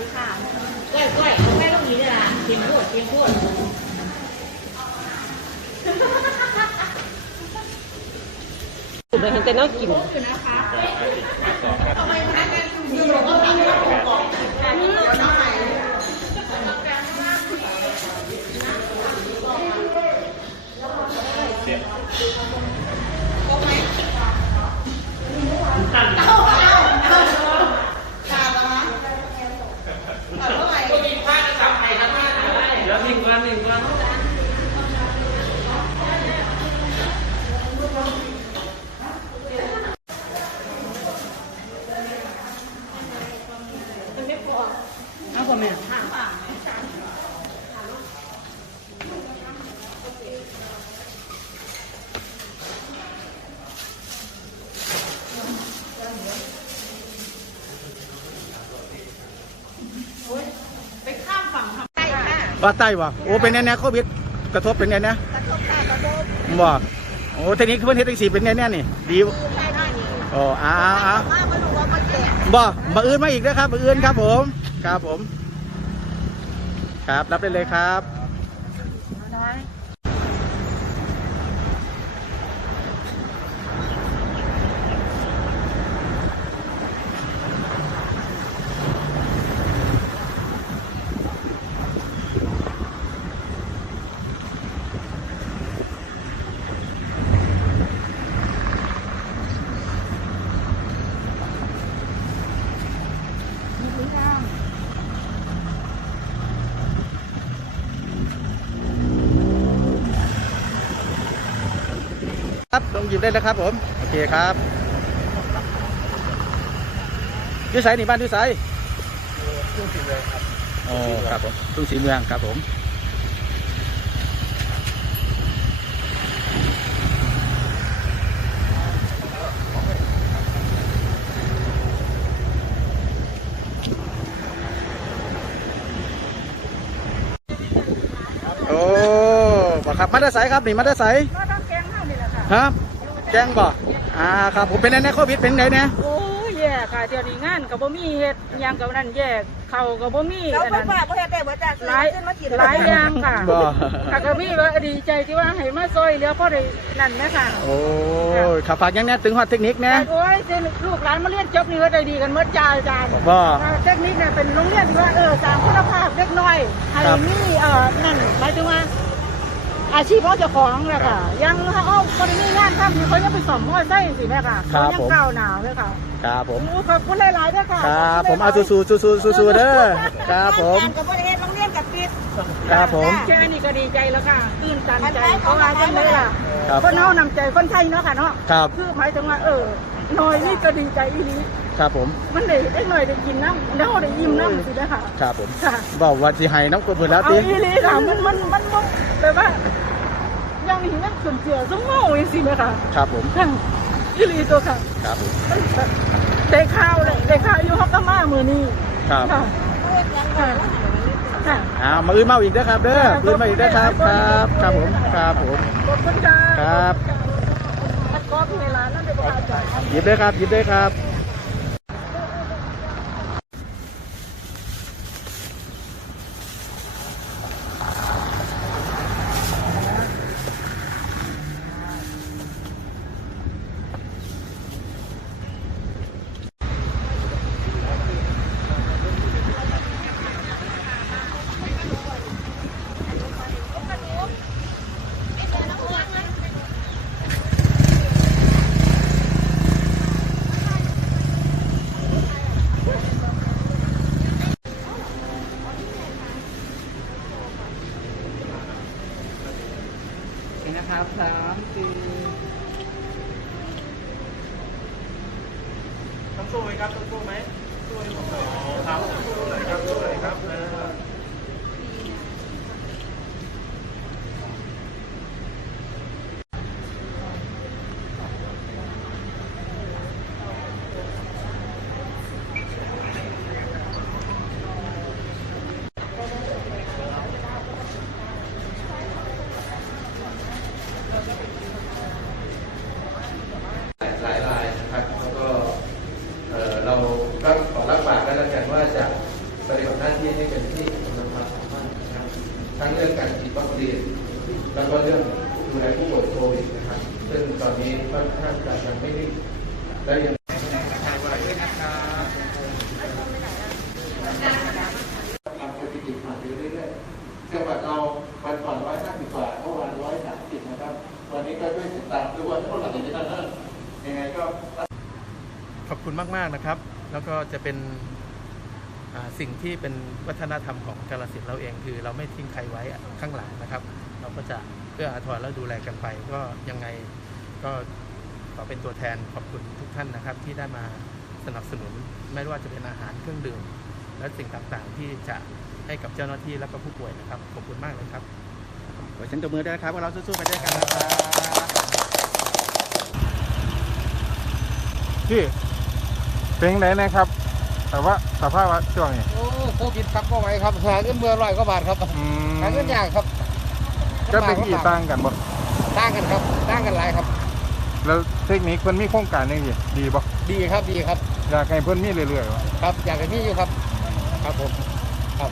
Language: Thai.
ดีค่ะก้อยก้อยเอากล้วยลูกนี้เลยล่ะเตรียมพูดเตรียมพูดสุดเห็นแต่น่ากินทำไมพนักงานดูบอกว่า เอาบ่แม่ไปข้ามฝั่งทำได้ค่ะว่าใต้บ่โอ้เป็นแน่ๆโควิดกระทบเป็นไงนะกระทบได้กระทบบ่โอ้ทีนี้เพิ่นเฮ็ดจังซี่เป็นแน่ๆนี่ดีใช่ได้นี่โอ้อ้าวอ้าวมาไม่รู้ว่ามันเจ็บบ่มาอื่นมาอีกนะครับมาอื่นครับผม ครับผม ครับ รับได้เลยครับ ครับลงหยิบได้แล้วครับผม โอเคครับอยูไสนี่บ้านอยูไสทุ่งสีเลยครับโอ้ครับผมทุ่งสีเมืองครับผมโอ้บ่ครับมาได้ไสครับนี่มาได้ไส ค่ะครับ แจ้งบ่อ่าครับผมเป็นไงนะโควิดเป็นไงเนี่ยโอ้ยแย่ค่ะเดี๋ยวนี้งานกับบ่มีเฮ็ดหยังกับนั่นแย่เข้ากับบ่มีเราอันเพิ่นั้งนมาเพื่อได้เหมือนจะหลายขึ้นมากินหลายอย่างค่ะบ่ค่ะก็มีว่าดีใจที่ว่าให้มาซอยเหลือพอได้นั่นแหมค่ะโอ้ยขับฝากยังเนี่ยถึงฮอดเทคนิคนะโอ้ยเจนลูกหลานมาเรียนจบนี่ว่าได้ดีกันหมดจ้าอาจารย์บ่ เทคนิคเนี่ยเป็นโรงเรียนที่ว่าเออสร้างคุณภาพเล็กน้อยให้ครับ มีเอ่อนั่นหมายถึงว่า อาชีพของเจ้าของแหละค่ะ ยังเขาคนมีงานทำอยู่เขายังไปสอมมอไซค์สิแม่ค่ะเขายังก้าวหน้าเลยค่ะครับผมโอ้ขอบคุณหลายๆด้วยค่ะครับผมเอาสู้ๆสู้ๆสู้ๆเด้อครับผมงานกับบริเวณโรงเรียนกับปิดครับผม แค่นี้ก็ดีใจแล้วค่ะตื่นตันใจเพราะว่าจังเลยล่ะครับ คนเฮานำใจคนไทยเนาะค่ะเนาะครับ คือหมายถึงว่าเออน้อยนี่ก็ดีใจอีนี้ ครับผมมันได้ไอ้หน่อยได้กินน้ำแล้วได้ยิ้มน้ำสินะคะครับผมค่ะ บอกว่าสิให้น้ำกลเพิ่นแล้วเอาติอีหลีค่ะมันมันมันมันแบบว่ายังเห็นยังเสื่อมเสือสมองอีสินะคะครับผมค่ะอีหลีตัวค่ะครับผมมันแบบได้ข้าวเลยได้ข้าวอยู่ฮอกกามามือนี้ครับค่ะค่ะค่ะอ่ามาอื่นมาอีกเด้อครับเด้ออื่นมาอีกเด้อครับครับครับผมครับผม ขอบคุณค่ะครับ มันก็มีเวลานั่นเลยค่ะอาจารย์ หยิบได้ครับหยิบได้ครับ ครับสามสี่ต้องสู้ไหมครับต้องสู้ไหมสู้ให้ผมหน่อยครับสู้หน่อยครับสู้หน่อยครับเออ หลายรายนะครับแล้วก็เอ่อเรารับขอรับปากกันแล้วกันว่าจะปฏิบัติหน้าที่ให้เป็นที่สำหรับความสามารถนะครับทั้ง แล้วก็เรื่องดูแลผู้ป่วยโควิดนะครับ ซึ่ง ตอนนี้ค่อนข้างจะยังไม่ได้และยังทำสถิติผ่านไปเรื่อยๆจังหวัดเราวันก่อนร้อยห้าสิบกว่าเมื่อวานร้อยสามสิบนะครับ วันนี้ก็ด้วยติดตามดูว่าเท่าไหร่จะได้ยังไงก็ขอบคุณมาก ๆ นะครับ แล้วก็จะเป็นสิ่งที่เป็นวัฒนธรรมของกาลสินเราเองคือ เราไม่ทิ้งใครไว้ข้างหลังนะครับ เราก็จะเพื่ออาทรแล้วดูแลกันไป ก็ยังไง ก็ขอเป็นตัวแทนขอบคุณทุกท่านนะครับ ที่ได้มาสนับสนุนไม่ว่าจะเป็นอาหารเครื่องดื่ม และสิ่งต่างๆ ที่จะให้กับเจ้าหน้าที่และก็ผู้ป่วยนะครับ ขอบคุณมากเลยครับขอฉันจับมือด้วยนะครับว่าเราสู้ๆไปด้วยกันนะครับพี่เป็นไหนนะครับ แต่ว่าสภาพว่าช่วงนี้โอ้โควิดครับก็ไหวครับหาเงินเมื่อร้อยกว่าบาทครับอืมหาเงินยากครับก็เป็นกี่ต่างกันบ่ต่างกันครับต่างกันหลายครับ แล้วเทคนิคเพื่อนมีโครงการนึงดิดีบ่ดีครับดีครับอยากให้เพื่อนมีเรื่อยๆวะครับอยากให้มีอยู่ครับ ครับผมครับ